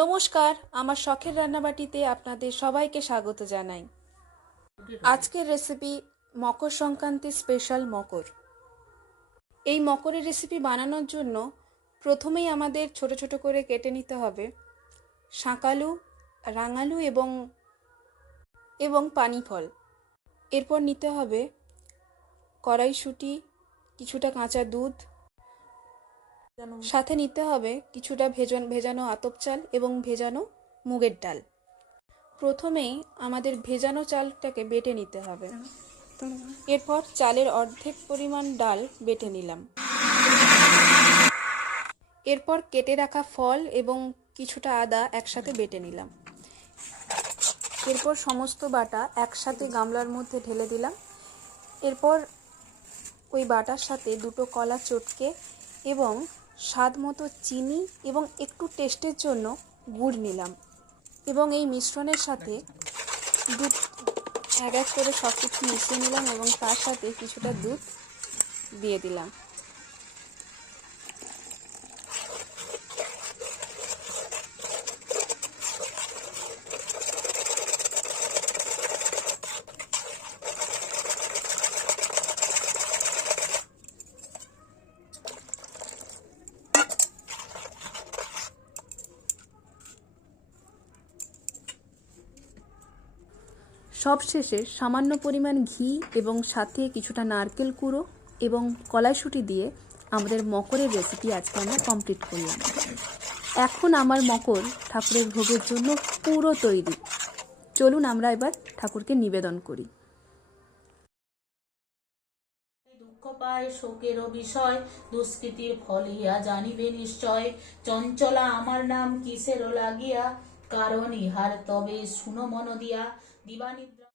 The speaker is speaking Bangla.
নমস্কার, আমার শখের রান্নাবাটিতে আপনাদের সবাইকে স্বাগত জানাই। আজকের রেসিপি মকর সংক্রান্তি স্পেশাল মকর। এই মকরের রেসিপি বানানোর জন্য প্রথমেই আমাদের ছোট ছোট করে কেটে নিতে হবে শাঁকালু, রাঙালু এবং পানি ফল। এরপর নিতে হবে কড়াইশুঁটি, কিছুটা কাঁচা দুধ, সাথে নিতে হবে কিছুটা ভেজানো আতপ চাল এবং ভেজানো মুগের ডাল। প্রথমেই আমাদের ভেজানো চালটাকে বেটে নিতে হবে। এরপর চালের অর্ধেক পরিমাণ ডাল বেটে নিলাম। এরপর কেটে রাখা ফল এবং কিছুটা আদা একসাথে বেটে নিলাম। এরপর সমস্ত বাটা একসাথে গামলার মধ্যে ঢেলে দিলাম। এরপর ওই বাটার সাথে দুটো কলা চটকে এবং স্বাদ মতো চিনি এবং একটু টেস্টের জন্য গুড় নিলাম এবং এই মিশ্রণের সাথে দুধ এক এক করে সব কিছু মিশিয়ে নিলাম এবং তার সাথে কিছুটা দুধ দিয়ে দিলাম। সবশেষে সামান্য পরিমাণ ঘি এবং সাথে কিছুটা নারকেল কুড়ো এবং কলাইশুঁটি দিয়ে আমাদের মকরের রেসিপি আজকে আমরা কমপ্লিট করলাম। এখন আমার মকর ঠাকুরের ভোগের জন্য পুরো তৈরি। চলুন আমরা এবার ঠাকুরকে নিবেদন করি। দুঃখ পায় শোকেরও বিষয়, দুষ্কৃতির ফল ইহা জানিবে নিশ্চয়। চঞ্চলা আমার নাম কিসেরও লাগিয়া, কারণ ইহার তবে শুনো মন দিয়া। দিবানিদ্রা